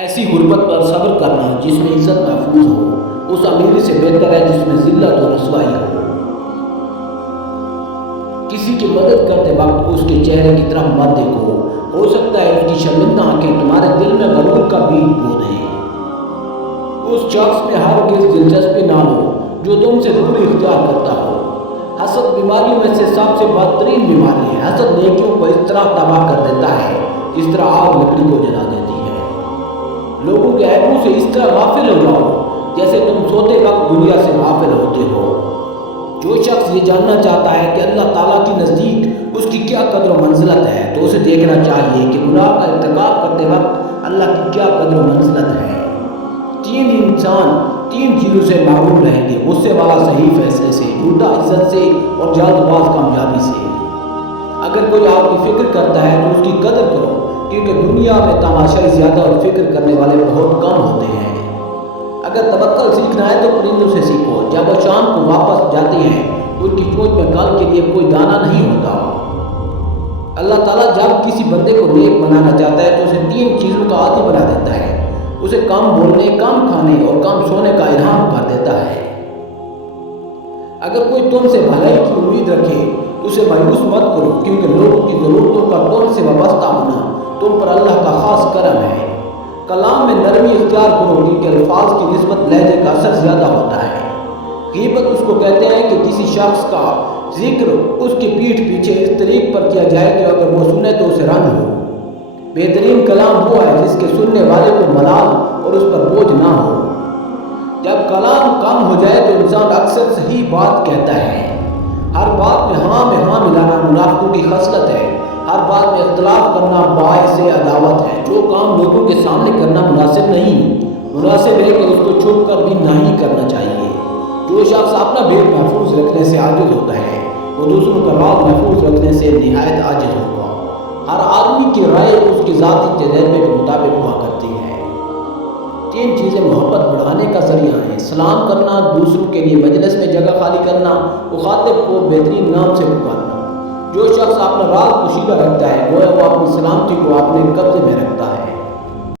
ایسی غربت پر صبر کرنا جس میں عزت محفوظ ہو اس امیری سے بہتر ہے جس میں ذلت اور رسوائی ہو۔ کسی کی مدد کرتے وقت اس کے چہرے کی طرف مت دیکھو، ہو سکتا ہے اس کی شرمندہ آنکھیں تمہارے دل میں غرور کا بیج بو دیں۔ اس شخص میں ہرگز دلچسپی نہ لو جو تم سے دوری اختیار کرتا ہو۔ حسد بیماریوں میں سے سب سے بدترین بیماری ہے۔ حسد نیکیوں کو اس طرح تباہ کر دیتا ہے جس طرح آگ لکڑی کو جلا دیتی ہے۔ لوگوں کے عیبوں سے اس طرح غافل ہو جاؤ جیسے تم سوتے وقت دنیا سے غافل ہوتے ہو۔ جو شخص یہ جاننا چاہتا ہے کہ اللہ تعالیٰ کے نزدیک اس کی کیا قدر و منزلت ہے تو اسے دیکھنا چاہیے کہ گناہ کا ارتکاب کرتے وقت اللہ کی کیا قدر و منزلت ہے۔ تین انسان تین چیزوں سے محروم رہیں گے: غصے والا صحیح فیصلے سے، جھوٹا عزت سے، اور جلد باز کامیابی سے۔ اگر کوئی آپ کی فکر کرتا ہے تو اس کی قدر کرو، کیونکہ دنیا میں تماشائی زیادہ اور فکر کرنے والے بہت کم ہوتے ہیں۔ اگر توکل سیکھنا ہے تو پرندوں سے سیکھو، جب وہ شام کو واپس جاتے ہیں تو ان کی چونچ میں کل کے لیے کوئی دانہ نہیں ہوتا۔ اللہ تعالیٰ جب کسی بندے کو نیک بنانا چاہتا ہے تو اسے تین چیزوں کا عادی بنا دیتا ہے۔ اسے کم بولنے، کم کھانے اور کم سونے کا انعام کر دیتا ہے۔ اگر کوئی تم سے بھلائی کی امید رکھے تو اسے مایوس مت کرو، کیونکہ لوگوں کی ضرورتوں کا تم سے وابستہ ہونا تم پر اللہ کا خاص کرم ہے۔ کلام میں نرمی اختیار کرو، کیونکہ الفاظ کی نسبت لہجے کا اثر زیادہ ہوتا ہے۔ غیبت اس کو کہتے ہیں کہ کسی شخص کا ذکر اس کی پیٹھ پیچھے اس طریق پر کیا جائے کہ اگر وہ سنے تو اسے رنج ہو۔ بہترین کلام وہ ہے جس کے سننے والے کو ملال اور اس پر بوجھ نہ ہو۔ جب کلام کم ہو جائے تو انسان اکثر صحیح بات کہتا ہے۔ ہر بات میں ہاں ملانا منافقوں کی خصلت ہے۔ ہر بات میں اختلاف کرنا باعث عداوت ہے۔ جو کام لوگوں کے سامنے کرنا مناسب نہیں، مناسب ہے کہ اس کو چھپ کر بھی نہیں کرنا چاہیے۔ جو شخص اپنا بھید محفوظ رکھنے سے عاجز ہوتا ہے وہ دوسروں کا راز محفوظ رکھنے سے نہایت عاجز ہوگا۔ ہر آدمی کی رائے اس کی ذاتی تجربے کے مطابق ہوا کرتی ہے۔ تین چیزیں محبت بڑھانے کا ذریعہ ہیں: سلام کرنا، دوسروں کے لیے مجلس میں جگہ خالی کرنا، مخاطب کو بہترین نام سے پکارنا۔ جو شخص اپنا راز پوشیدہ رکھتا ہے گویا وہ اپنی سلامتی کو اپنے قبضے میں رکھتا ہے۔